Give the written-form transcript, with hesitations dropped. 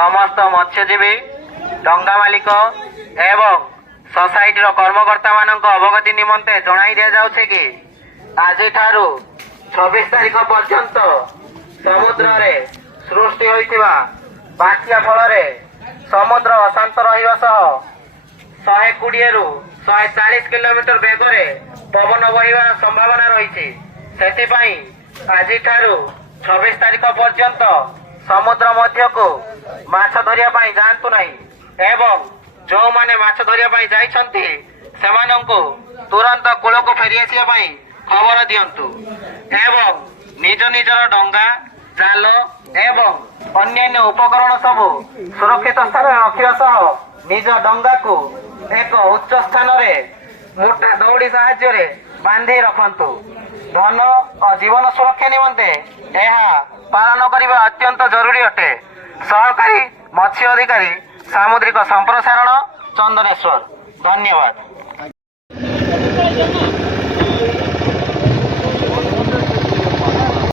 समस्त मत्स्यजीवी डंगा मालिक एवं सोसाइटी कर्मकर्ता मान अवगति निमंते जणाई दिया जाउछे कि आज 26 तारीख पर्यंत समुद्र रे सृष्टि होइथिबा बात्या फल समुद्र अशांत रहिबा सह 120 रु 140 किलोमीटर बेग रे पवन बहिबार संभावना रही। सेथिपाई आज 26 तारीख पर्यंत समुद्र मध्य को माछ धरिया पाई जांतु नहीं एवं जो माने माछ धरिया पाई जाइछंती सेमानंको तुरंत कूल को फेरी आसिया पाई खबर दियंतु एवं निज निजर डंगा जाल एवं अन्यान्य उपकरण सब सुरक्षित स्थान रखिया सह निज डंगा को एक उच्च स्थान रे मोटा दौड़ी साहाय्य रे बांधी रखंतु। धन और जीवन सुरक्षा निमंते यह पालन करने अत्यंत जरूरी अटे। सहकारी मत्स्य अधिकारी सामुद्रिक संप्रसारण चंदनेश्वर। धन्यवाद।